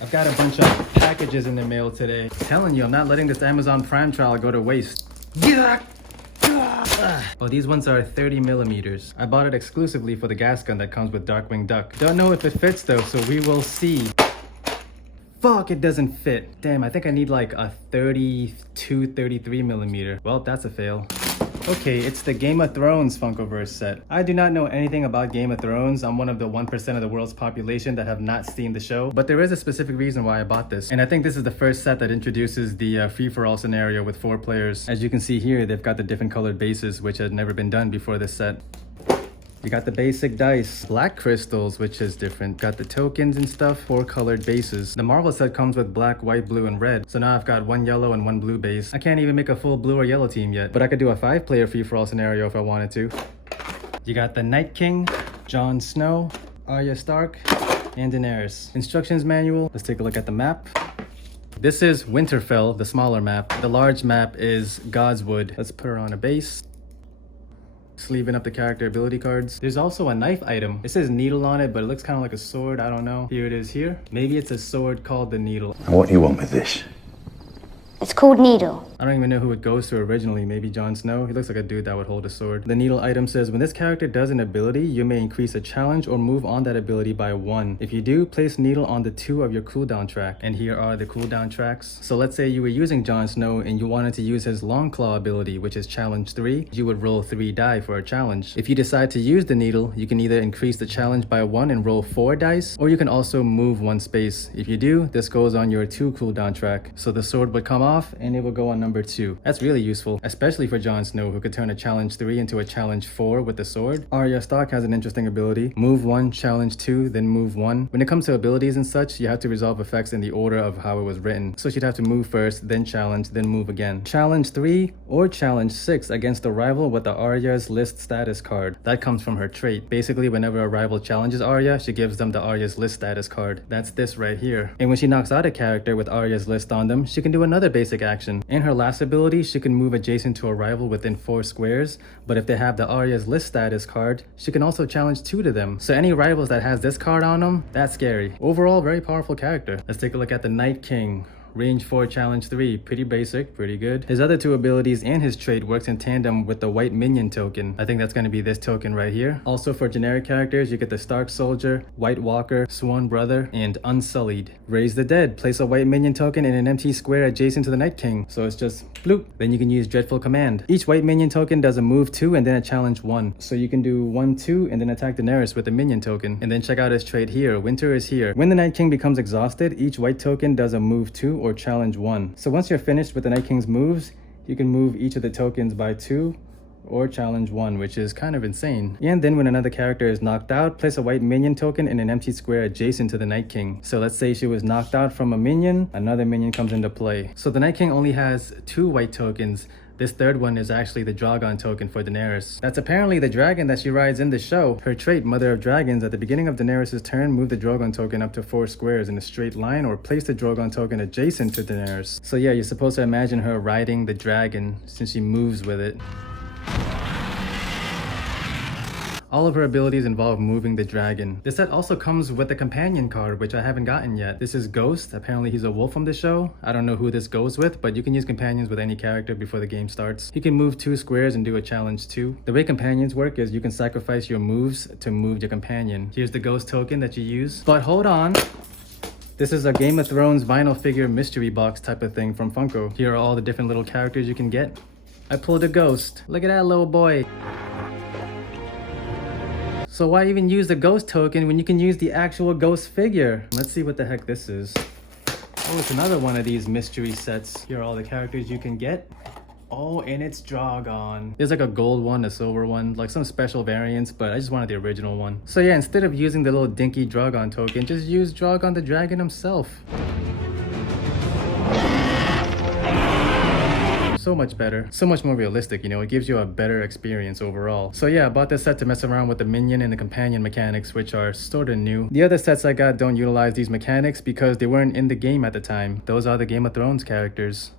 I've got a bunch of packages in the mail today. I'm telling you, I'm not letting this Amazon Prime trial go to waste. Yeah. Oh, these ones are 30 millimeters. I bought it exclusively for the gas gun that comes with Darkwing Duck. Don't know if it fits though, so we will see. Fuck, it doesn't fit. Damn, I think I need like a 32, 33 millimeter. Well, that's a fail. Okay, it's the Game of Thrones Funkoverse set. I do not know anything about Game of Thrones. I'm one of the 1% of the world's population that have not seen the show, but there is a specific reason why I bought this. And I think this is the first set that introduces the free-for-all scenario with 4 players. As you can see here, they've got the different colored bases, which had never been done before this set. You got the basic dice, black crystals, which is different. Got the tokens and stuff, 4 colored bases. The Marvel set comes with black, white, blue, and red. So now I've got 1 yellow and 1 blue base. I can't even make a full blue or yellow team yet, but I could do a 5-player free-for-all scenario if I wanted to. You got the Night King, Jon Snow, Arya Stark, and Daenerys. Instructions manual. Let's take a look at the map. This is Winterfell, the smaller map. The large map is Godswood. Let's put her on a base. Sleeving up the character ability cards. There's also a knife item. It says needle on it, but it looks kind of like a sword. I don't know. Here it is here. Maybe it's a sword called the needle. What do you want with this? It's called Needle. I don't even know who it goes to originally. Maybe Jon Snow. He looks like a dude that would hold a sword. The needle item says when this character does an ability, you may increase a challenge or move on that ability by 1. If you do, place needle on the 2 of your cooldown track. And here are the cooldown tracks. So let's say you were using Jon Snow and you wanted to use his long claw ability, which is challenge 3. You would roll 3 die for a challenge. If you decide to use the needle, you can either increase the challenge by 1 and roll 4 dice, or you can also move 1 space. If you do, this goes on your 2 cooldown track. So the sword would come off and it would go on number 2. That's really useful, especially for Jon Snow, who could turn a challenge 3 into a challenge 4 with the sword. Arya Stark has an interesting ability. Move 1, challenge 2, then move 1. When it comes to abilities and such, you have to resolve effects in the order of how it was written. So she'd have to move first, then challenge, then move again. Challenge 3 or challenge 6 against a rival with the Arya's List status card. That comes from her trait. Basically, whenever a rival challenges Arya, she gives them the Arya's List status card. That's this right here. And when she knocks out a character with Arya's List on them, she can do another basic action. In her last ability, she can move adjacent to a rival within 4 squares, but if they have the Arya's List status card, she can also challenge 2 to them. So any rivals that has this card on them, that's scary. Overall, very powerful character. Let's take a look at the Night King. Range 4, challenge 3, pretty basic, pretty good. His other 2 abilities and his trait works in tandem with the white minion token. I think that's going to be this token right here. Also for generic characters, you get the Stark Soldier, White Walker, Sworn Brother, and Unsullied. Raise the Dead. Place a white minion token in an empty square adjacent to the Night King. So it's just bloop. Then you can use Dreadful Command. Each white minion token does a move 2 and then a challenge 1. So you can do 1, 2 and then attack Daenerys with the minion token. And then check out his trait here. Winter is here. When the Night King becomes exhausted, each white token does a move 2 or challenge 1. So once you're finished with the Night King's moves, you can move each of the tokens by 2 or challenge 1, which is kind of insane. And then when another character is knocked out, place a white minion token in an empty square adjacent to the Night King. So let's say she was knocked out from a minion, another minion comes into play. So the Night King only has 2 white tokens. This third one is actually the Drogon token for Daenerys. That's apparently the dragon that she rides in the show. Her trait, Mother of Dragons, at the beginning of Daenerys' turn, move the Drogon token up to 4 squares in a straight line or place the Drogon token adjacent to Daenerys. So yeah, you're supposed to imagine her riding the dragon since she moves with it. All of her abilities involve moving the dragon. This set also comes with a companion card, which I haven't gotten yet. This is Ghost. Apparently he's a wolf from the show. I don't know who this goes with, but you can use companions with any character before the game starts. You can move 2 squares and do a challenge 2. The way companions work is you can sacrifice your moves to move your companion. Here's the Ghost token that you use. But hold on. This is a Game of Thrones vinyl figure mystery box type of thing from Funko. Here are all the different little characters you can get. I pulled a Ghost. Look at that little boy. So why even use the Ghost token when you can use the actual Ghost figure? Let's see what the heck this is. Oh, it's another one of these mystery sets. Here are all the characters you can get. Oh, and it's Drogon. There's like a gold one, a silver one, like some special variants, but I just wanted the original one. So yeah, instead of using the little dinky Drogon token, just use Drogon the dragon himself. So much better, so much more realistic, you know, it gives you a better experience overall. So yeah, I bought this set to mess around with the minion and the companion mechanics, which are sort of new. The other sets I got don't utilize these mechanics because they weren't in the game at the time. Those are the Game of Thrones characters.